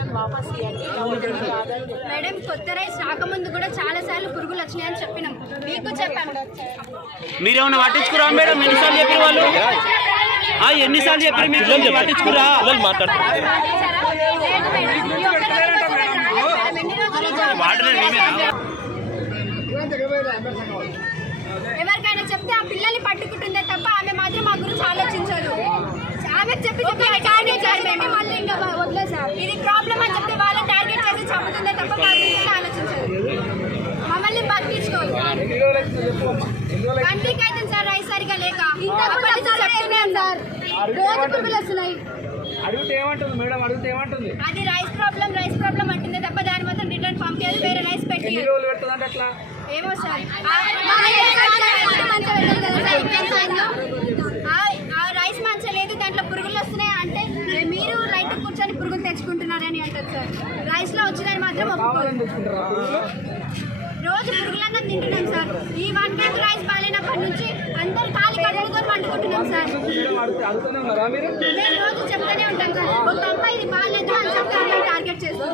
Return వాపస్ ఇవ్వండి. Madam కొత్త రైస్ రాకముందు కూడా చాలా సార్లు పురుగులు వచ్చినాయని చెప్పినాం, మీకు చెప్పాను. మీరేమన్నా పట్టించుకురా మేడం? ఎన్నిసార్లు చెప్పారు వాళ్ళు? ఎన్నిసార్లు చెప్పారు మీరు? పట్టించుకురా? ఎవరికైనా చెప్తే ఆ పిల్లల్ని పట్టుకుంటుందే తప్ప ఆమె మాత్రం మా గురించి ఆలోచించదు. ఆమెకు చెప్పి మళ్ళీ ఇంకా వదిలేసారు. ఇది ప్రాబ్లం అని చెప్తే వాళ్ళని టార్గెట్ చేసి చంపుతుందే తప్ప మా గురించి ఆలోచించదు. మమ్మల్ని పట్టించుకోదు. కంటికి అయితే సార్ రైస్ సరిగా లేక చెప్తున్నాను సార్, రోజు పురుగులు వస్తున్నాయి. అడిగితే ఏమంటుంది మేడం? అడిగితే ఏమంటుంది? అది రైస్ ప్రాబ్లం అంటుంది తప్ప దాని మాత్రం రిటర్న్ పంపించాలి, వేరే రైస్ పెట్టి. అట్లా ఏమో సార్, ఆ రైస్ మంచిగా లేదు, దాంట్లో పురుగులు వస్తున్నాయి అంటే మీరు రైట్ కూర్చొని పురుగులు తెచ్చుకుంటున్నారని అంటారు సార్. రైస్ లో వచ్చిందని మాత్రం ఒప్పుకోరు. రోజు పురుగులన్నా తింటున్నాం సార్. ఈ 1 వీక్ రైస్ బాగాలేనప్పటి నుంచి అందరు ఖాళీ కడుపుతో వండుకుంటున్నాం సార్. మేము రోజు చెప్తానే ఉంటాం సార్. ఒక అమ్మాయి ఇది బాగాలేదు అని చెప్తాను టార్గెట్ చేస్తాం.